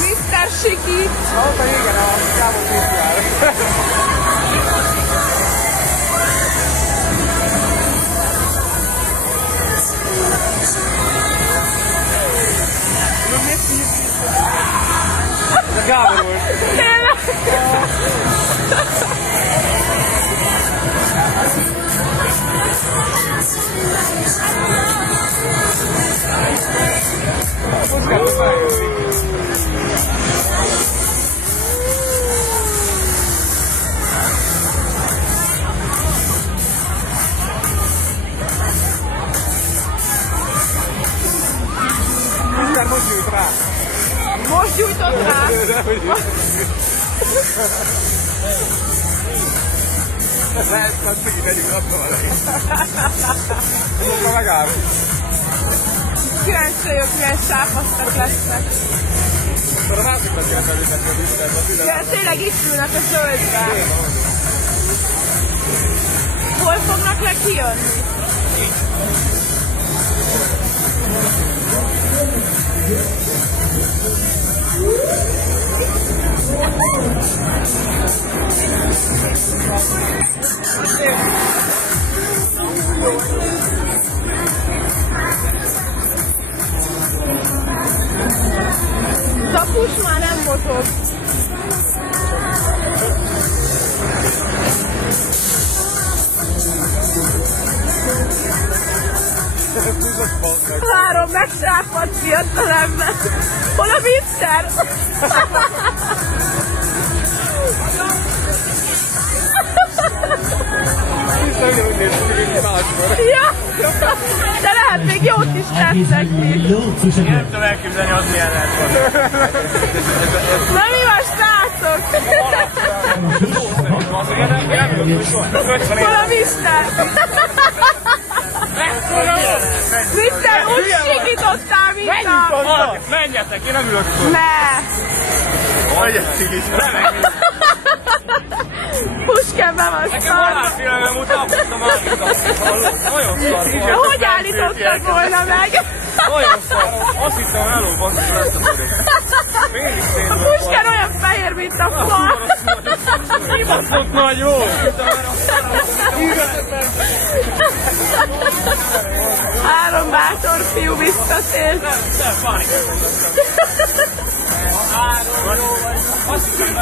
Mr. Siki. Mondta, igen, a számot viszjál. Ez a Gábor volt. Tényleg? Most gyújt rá. Most gyújtott rá? Lehet, hogy Szigi tegyünk adta valami. Most megáll. Kíváncsi vagyok, milyen sápasztak lesznek. Akkor a másikra kéne felültetni a Istenbe. De tényleg itt ülnek a zöldbe. Hol fognak le kijönni? Kapus már nem mozog. Három megsápadt fiatalember. Hol a Mr.? Ja, de lehet még jót is tesznek ki. Nem tudom elképzelni, az milyen lehet volna. Na mi van, srácok? Hol a Mr.? Mr. úgy sikítottál, mint a... Menjetek, én nem ülök föl. Ne! Hagyjad Szigit. Puskembe van Nekem szar. halálfélelem mutattam a másikat. Nagyon szar. Hogy állítottad volna meg? Nagyon szar. Azt hittem, elolvadt, hogy lesz a többé. A puskán olyan fehér, mint a fal. Kibaszott nagy volt. 3 bátor fiú visszatér. Nem, pánikoltam. Azt hiszem,